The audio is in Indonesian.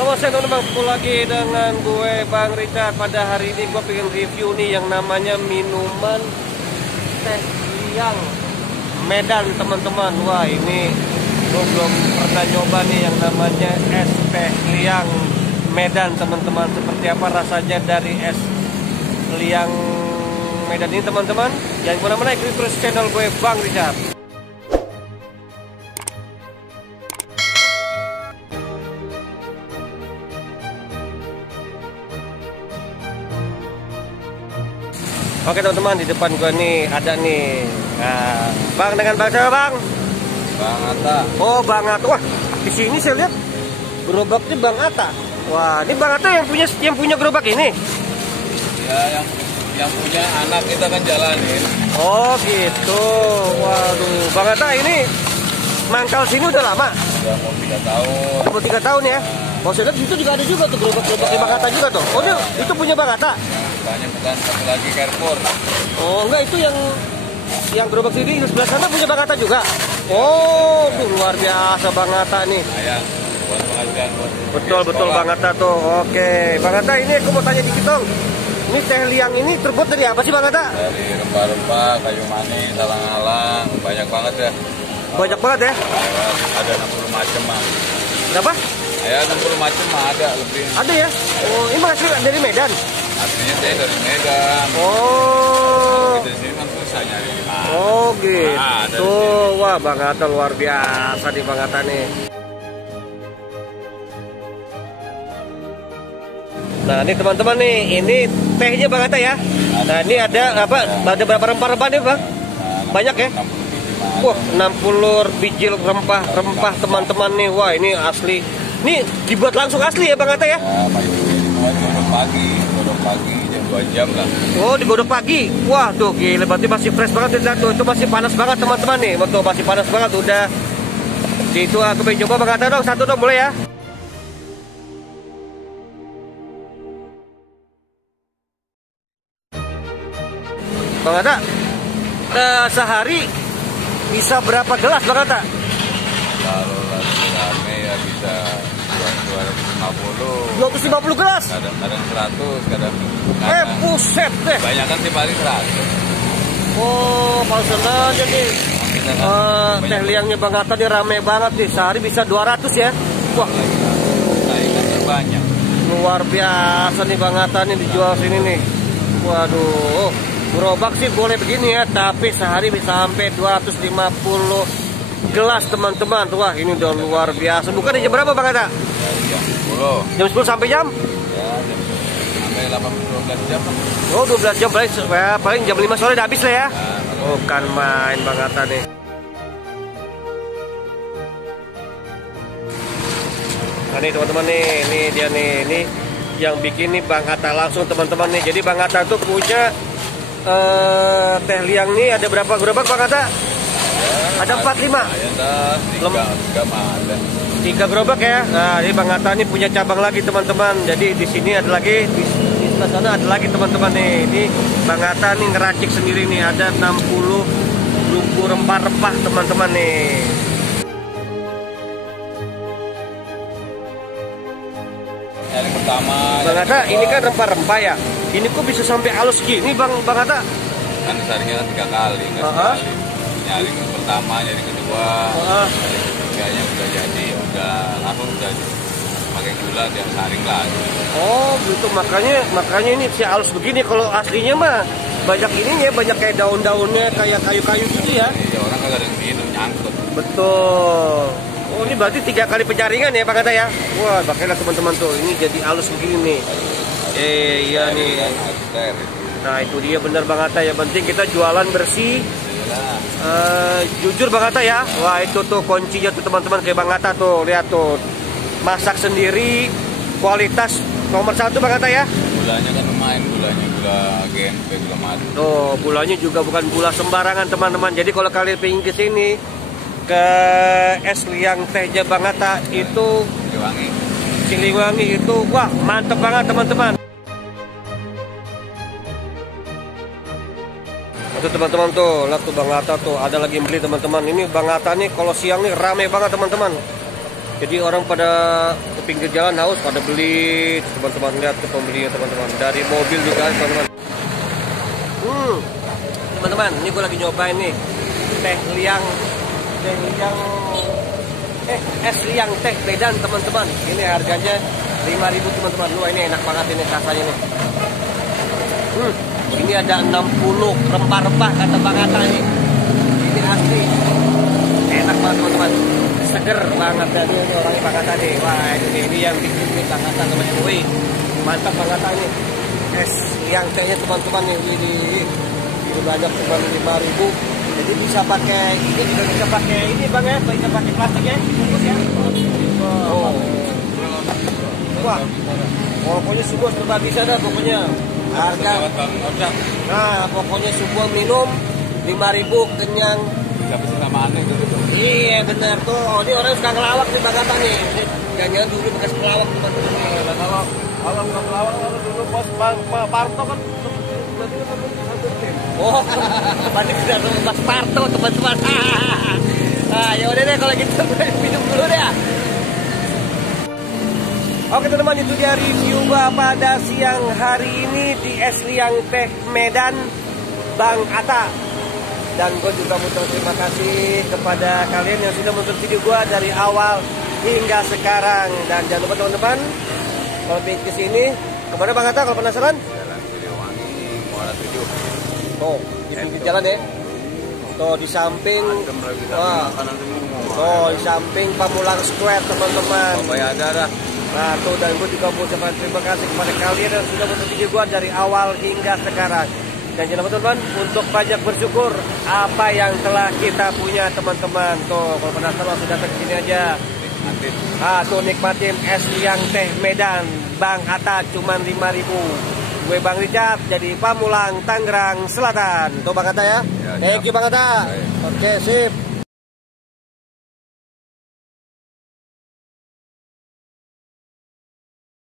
Selamat siang teman-teman, ketemu lagi dengan gue Bang Richard. Pada hari ini gue pengen review nih yang namanya minuman teh liang Medan teman-teman. Wah, ini gue belum pernah nyoba nih yang namanya es teh liang Medan teman-teman. Seperti apa rasanya dari es liang Medan ini teman-teman. Jangan kemana-mana, ikuti terus channel gue Bang Richard. Oke teman-teman, di depan gua nih ada nih Bang, dengan Bang siapa Bang? Bang Atta. Oh Bang Atta, wah di sini saya lihat gerobaknya Bang Atta. Wah, ini Bang Atta yang punya gerobak ini? Ya, yang punya anak kita kan jalanin. Oh gitu, waduh. Bang Atta ini mangkal sini udah lama? Udah mau 3 tahun. Mau 3 tahun ya? Oh saya lihat di situ juga ada juga tuh gerobak-gerobaknya Bang Atta juga tuh. Oh itu punya Bang Atta? Banyak, bukan satu lagi Carrefour. Oh enggak, itu yang gerobak sini sebelah sana punya Bang Atta juga. Oh tuh luar biasa Bang Atta nih. Ayah, buat pengajian, Betul Bang Atta tuh. Oke Bang Atta, ini aku mau tanya dikit dong. Ini teh liang ini terbuat dari apa sih Bang Atta? Dari rempah-rempah, kayu manis, alang-alang, banyak banget ya. Banyak banget ya? Ada 60 macam mah. Berapa? Ya 60 macam mah ada lebih. Ada ya? Oh ini asli dari Medan? Aslinya saya dari Medan. Oh. Kita di sini kan susah nyari di mana. Oh gitu. Nah, wah Bang Atta luar biasa nih Bang Atta nih. Nah ini teman-teman nih, ini tehnya Bang Atta ya. Nah ini ada apa? Ada berapa rempah-rempah nih Bang? Banyak ya? Wah 60 biji rempah-rempah teman-teman nih. Wah ini asli. Ini dibuat langsung asli ya Bang Atta ya? Ya, godok pagi jam 2 jam lah. Oh digodok pagi. Wah tuh gila, berarti masih fresh banget tuh. Itu masih panas banget teman-teman nih. Betul, masih panas banget udah. Di itu aku pengen coba Bang Atta dong, satu dong boleh ya? Bang Atta, sehari bisa berapa gelas Bang Atta? Kalau lagi rame ya bisa 250. 250 gelas? Kadang 100, kadang Buset deh. banyak kan sih paling 100. Oh, palsuan aja nih. Kita kan Teh liangnya Bang Atta nih rame banget nih. Sehari bisa 200 ya? Wah, saingannya banyak. luar biasa nih Bang Atta nih dijual sini nih. Waduh, gerobak sih boleh begini ya, tapi sehari bisa sampai 250 gelas teman-teman. Wah ini udah luar biasa. Bukan di jam berapa Bang Atta? Dari jam 10. Jam 10 sampai jam? Ya, sampai 12 jam lah. Oh 12 jam, paling jam 5 sore udah habis lah ya. Bukan main Bang Atta nih. Nah nih teman-teman nih, ini dia nih, ini yang bikin nih Bang Atta langsung teman-teman nih. Jadi Bang Atta tuh punya teh liang nih ada berapa gerobak Bang Atta? Ada 4, 5. Ada 3 gerobak ya. Nah, ini Bang Atta nih punya cabang lagi teman-teman. Jadi di sini ada lagi, di sebelah sana ada lagi teman-teman nih. Ini Bang Atta nih ngeracik sendiri nih. Ada 60 bumbu rempah-rempah teman-teman nih. Yang pertama. Bang Atta, ini kan rempah-rempah ya. Ini kok bisa sampai halus gini Bang Atta? Kan disaringnya 3 kali, kan sekali. Nyaring pertama, nyaring kedua, nyaring ketiganya udah jadi, udah pakai gula dia saring lagi. Oh gitu, makanya ini si halus begini. Kalau aslinya mah banyak ininya, banyak kayak daun-daunnya, kayak kayu-kayu gitu ya. Iya, orang kagak ada yang minum, nyangkut. Betul. Oh ini berarti 3 kali penjaringan ya Bang Atta ya. Wah pakailah teman-teman tuh, ini jadi halus begini nih. Iya nih. Nah itu dia bener Bang Atta ya, penting kita jualan bersih. Jujur Bang Atta ya. Wah itu tuh kuncinya tuh teman-teman, kayak Bang Atta tuh, lihat tuh. Masak sendiri, kualitas nomor 1 Bang Atta ya. Gulanya kan lumayan, gula GNP, gula madu. Tuh gulanya juga bukan gula sembarangan teman-teman. Jadi kalau kalian pengen ke sini ke es liang tehnya Bang Atta itu Siliwangi itu, wah mantep banget teman-teman. Tuh teman-teman tuh, lihat tuh Bang Atta tuh, ada lagi yang beli teman-teman. Ini Bang Atta nih kalau siang nih rame banget teman-teman. Jadi orang pada ke pinggir jalan haus pada beli, teman-teman lihat ke pembelinya teman-teman. Dari mobil juga teman-teman. Teman-teman, ini gue lagi nyobain nih es liang teh Medan teman-teman. Ini harganya 5.000 teman-teman. Wah ini enak banget ini rasanya nih. Ini ada 60 rempah-rempah kata Bang Atta nih. Ini asli. Enak banget teman-teman. Seger banget tadi ini orangnya Bang Atta nih. Wah ini yang bikin nih Bang Atta sama Joey. Mantap Bang Atta nih. Es liang tehnya teman-teman nih. Ini banyak cuma 5.000. Jadi bisa pakai ini juga bisa pakai ini Bang ya, bisa pakai plastik ya, bungkus ya. Oh. Wah. Pokoknya semua serba bisa dah pokoknya. Harga. Nah, pokoknya semua minum 5.000 kenyang. Enggak bisa sama aneh gitu. Iya benar tuh. Oh, ini orang suka ngelawak nih Bang Atta nih. Jangan dulu bekas pelawak teman-teman. Kalau nggak pelawak dulu bos Parto kan. Oh, berarti sudah Mas Parto teman-teman. Nah, ya udah deh kalau gitu minum dulu deh. Oke teman-teman, itu dia review gua pada siang hari ini di es liang teh Medan Bang Atta. Dan gue juga mau terima kasih kepada kalian yang sudah menonton video gua dari awal hingga sekarang. Dan jangan lupa teman-teman, kalau ingin kesini kemana Bang Atta kalau penasaran? Tuh, di pinggir jalan ya. Tuh di samping di samping Pamulang Square teman-teman. Ada. Nah tuh, dan gue juga mau ucapkan terima kasih kepada kalian yang sudah menonton video gue dari awal hingga sekarang. Dan jangan lupa teman-teman untuk banyak bersyukur apa yang telah kita punya teman-teman. Tuh kalau penasaran langsung datang ke sini aja. Tuh nikmatin es liang teh Medan Bang Atta cuman 5.000. Gue Bang Richard jadi Pamulang, Tangerang Selatan. Tuh Bang Atta ya. Thank you Bang Atta. Oke, sip.